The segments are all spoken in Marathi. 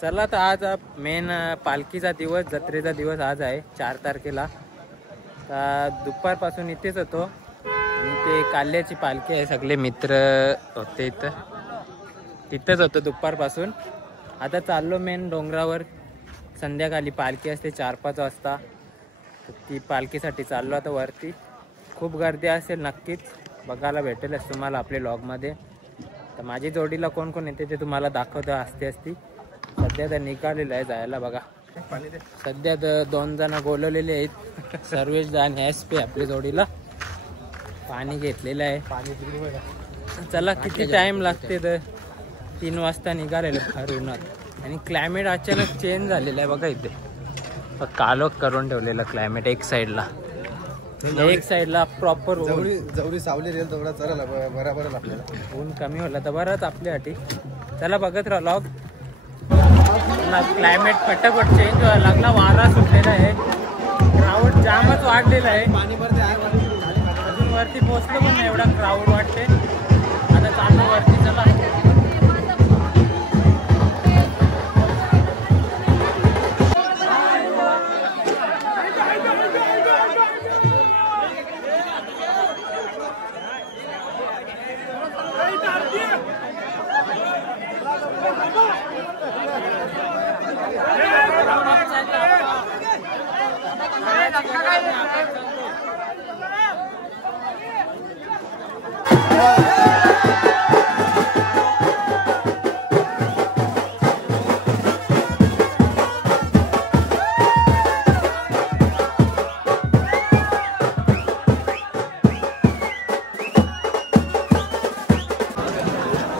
चला तर आज मेन पालखीचा दिवस, जत्रेचा दिवस आज आहे 4 तारखेला. तर दुपारपासून इथेच होतो आणि ते काल्याची पालखी आहे, सगळे मित्र होते इथं, तिथंच होतो दुपारपासून. आता चाललो मेन डोंगरावर. संध्याकाळी पालखी असते 4-5 वाजता. ती पालखीसाठी चाललो आता वरती. खूप गर्दी असेल, नक्कीच बघायला भेटेलच तुम्हाला आपल्या व्लॉगमध्ये. तर माझी जोडीला कोण कोण येते ते तुम्हाला दाखवतो असती. सध्या तर निघालेलं आहे जायला बघा. सध्या तर 2 जण बोलवलेले आहेत, सर्वेश जण SP आपल्या जोडीला. पाणी घेतलेलं आहे. चला किती टाइम लागते तर 3 वाजता निघालेलं फार उन्हात. आणि क्लायमेट अचानक चेंज झालेलं आहे बघा. इथे कालोख करून ठेवलेलं क्लायमेट. एक साईडला प्रॉपर जवळी सावली रेल तेवढा चला बरोबर आपल्याला. ऊन कमी होलं तर बरंच आपल्यासाठी. चला बघत राहा व्लॉग. क्लायमेट पटापट चेंज व्हायला लागला. वारा सुटलेला आहे, क्राऊड जामच वाढलेला आहे. अजून वरती पोहोचलो पण नाही, एवढा क्राऊड वाटते. आता चालू वरती. चला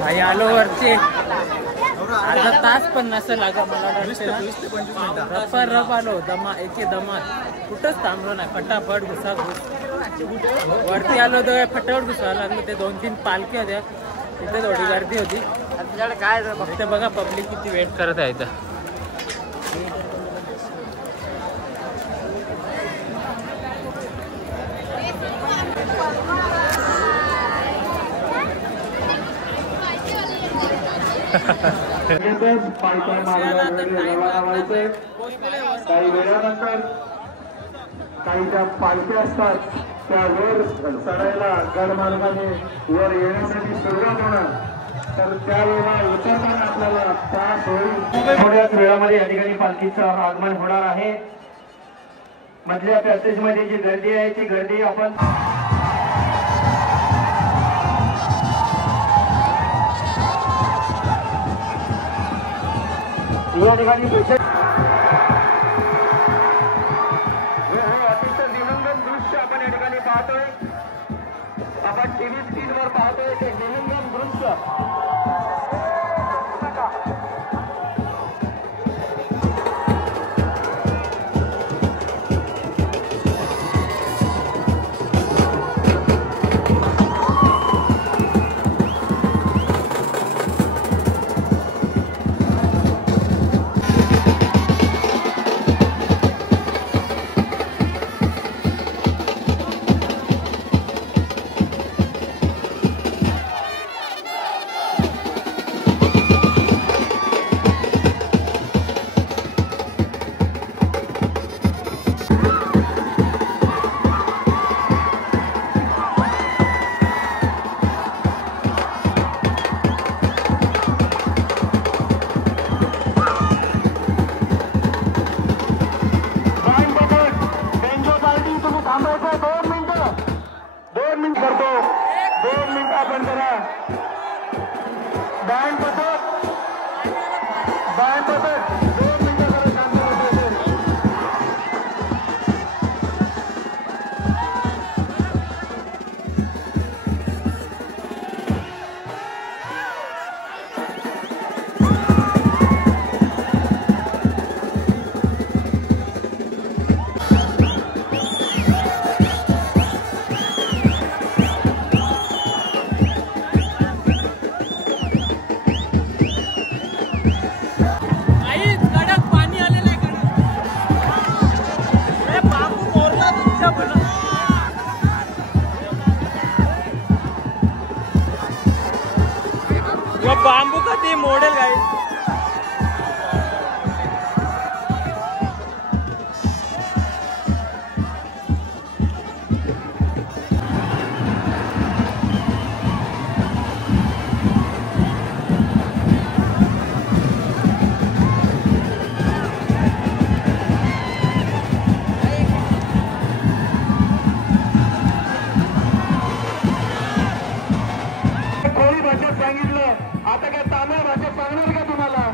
भाई आलो वरती. अर्धा तास पण नसेल लागा मला वाटतं. रप आलो दमा एके दमात. कुठंच थांबलो नाही, फटाफट घुसा वरती आलो तर फटाफट घुसायला लागलो. ते 2-3 पालखी होत्या, तिथे थोडी गर्दी होती. काय फक्त बघा पब्लिक किती वेट करत आहे इथं. काही वेळानंतर काही ज्या पालख्या असतात त्या वर चढायला गडमार्गाने वर येण्यासाठी सुरुवात होणार. तर त्यावेळेला उतरताना आपल्याला त्रास होईल. थोड्याच वेळामध्ये या ठिकाणी पालखीचं आगमन होणार आहे. मधल्या पॅसेजमध्ये जी गर्दी आहे ती गर्दी आपण या ठिकाणी अतिशय दिवंगत दृश्य आपण या ठिकाणी पाहतोय. आपण टीव्ही स्क्रीनवर पाहतोय ते दिवंगत दृश्य. बांबू का ते मॉडेल आहे. सांगितलं. आता काय तामिळ भाषेत सांगणार का तुम्हाला?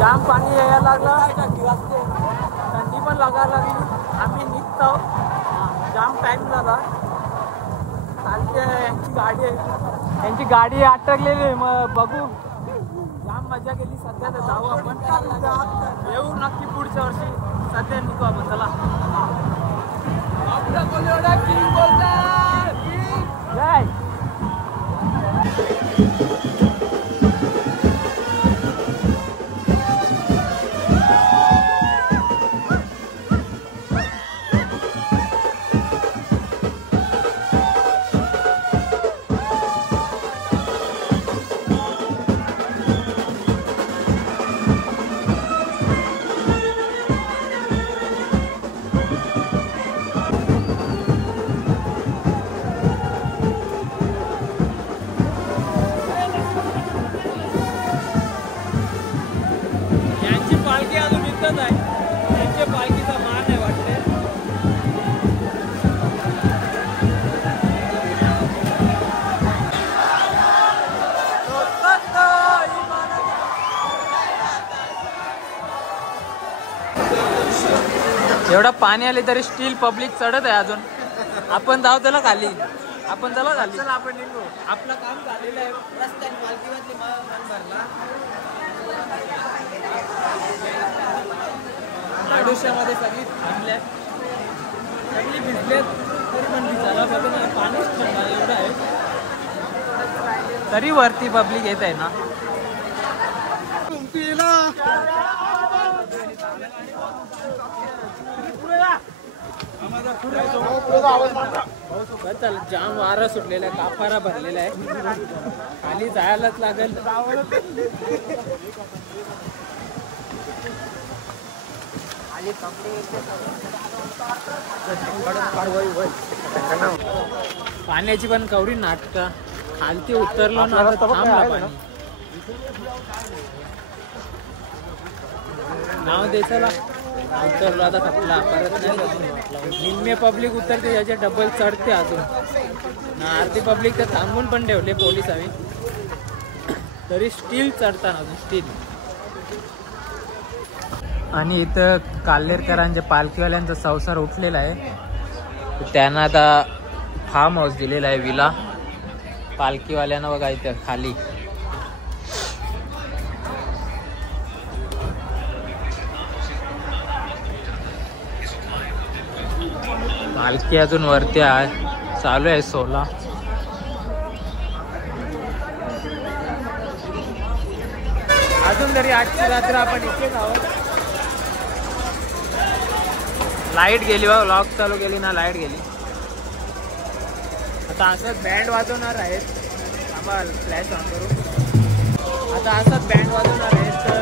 जाम पाणी यायला लागलं, थंडी पण लागायला लागली. आम्ही निघतो, जाम टाइम झाला. चालते यांची गाडी आहे, यांची गाडी अटकलेली आहे. मग बघू, जाम मजा केली. सध्या तर जाऊ आपण, येऊ नक्की पुढच्या वर्षी. सध्या निघू आपण, चला. जय त्यांच्या पालखीचा मान आहे वाटते. एवढा पाणी आले तरी स्टील पब्लिक चढत आहे अजून. आपण जाऊ त्याला खाली, आपण चला खाली, आपण निघू. आपलं काम झालेलं आहे. रस्त्याने पालखीवरती मान भरला. आडोशामध्ये सगळी थांबल्या, सगळी भिजलेत, तरी पण भिजायला बघून पाणीच थंड एवढं आहे, तरी वरती पब्लिक येत आहे ना. चल, जाम वारा सुटलेला आहे, काफारा भरलेला आहे, खाली जायलाच लागेल. पाण्याची पण कवडी नाटका. खालती उतरलो ना, थांबला पाणी. नाव द्यायचं उतरलो, आता खपला. परत नाही, निम्मे पब्लिक उतरते, याच्या डबल चढते अजून. अर्धी पब्लिक तर थांबून पण ठेवले पोलीस आम्ही, तरी स्टील चढताना अजून स्टील. आणि इथं काल्हेरकरांच्या पालखीवाल्यांचा संसार उठलेला आहे. त्यांना आता फार्म हाऊस दिलेला आहे विला पालखीवाल्यांना. बघा इथं खाली पालखी अजून वरती आहे, चालू आहे सोला. अजून तरी आजची रात्र आपण इथेच आहोत. लाईट गेली बघ, लॉक चालू केली ना लाईट गेली. आता असंच बँड वाजवणार आहेत. आम्हाला फ्लॅश ऑन करू. आता असंच बँड वाजवणार आहेत.